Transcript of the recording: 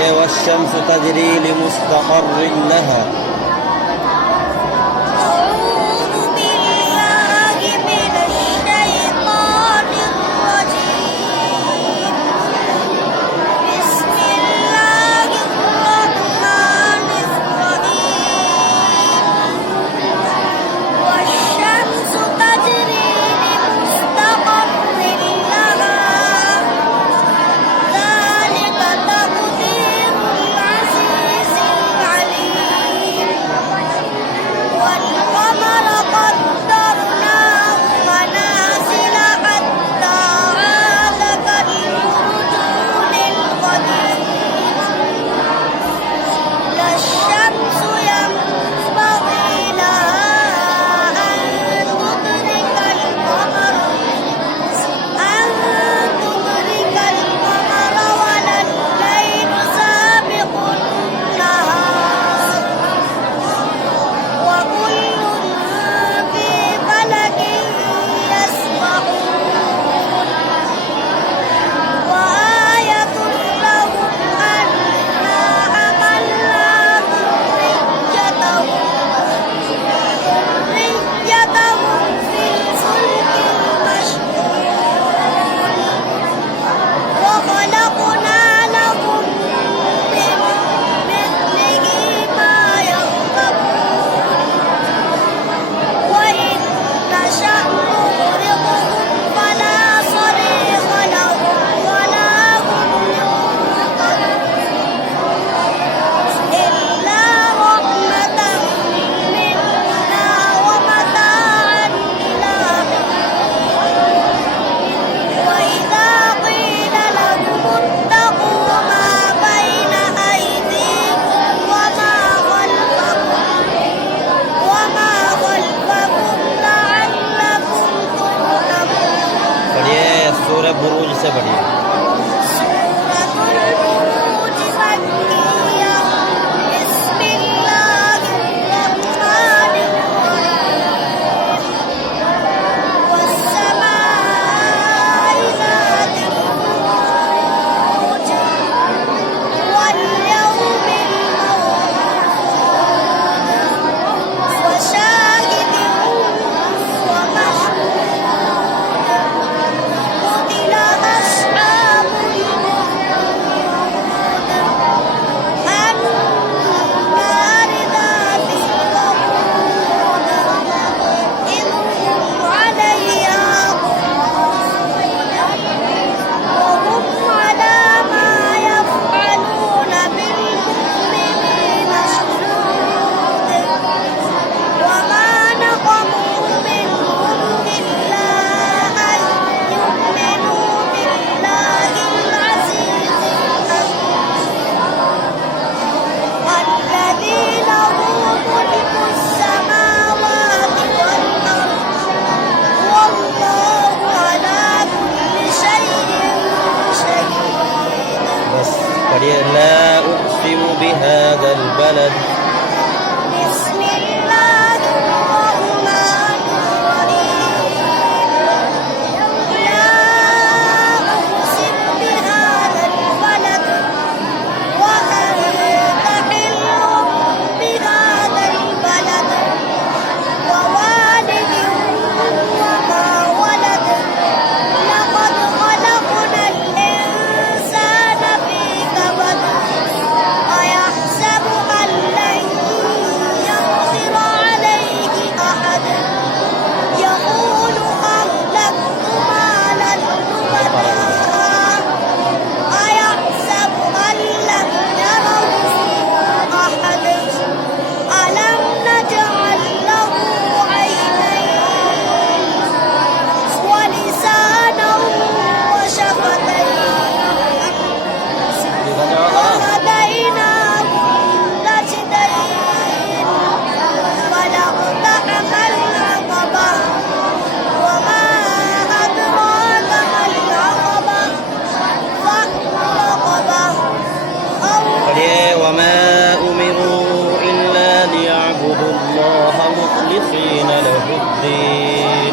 والشمس تجري لمستقر لها. सूरह बुरूज से बढ़िया। لا أقسم بهذا البلد بسم الله الرحمن الرحيم لا أقسم بهذا البلد وأنت حل بهذا البلد ووالد وما ولد لقد خلقنا الإنسان في كبد أيحسب أن لن يقدر عليه أحد يقول أهلكت مالا لبدا أيحسب أن لم يره أحد ألم نجعل له عينين ولسانا وشفتين وهديناه النجدين فلاقتحم العقبة وما أدراك ما العقبة فك رقبة أو وما أمروا إلا ليعبدوا الله مخلصين له الدين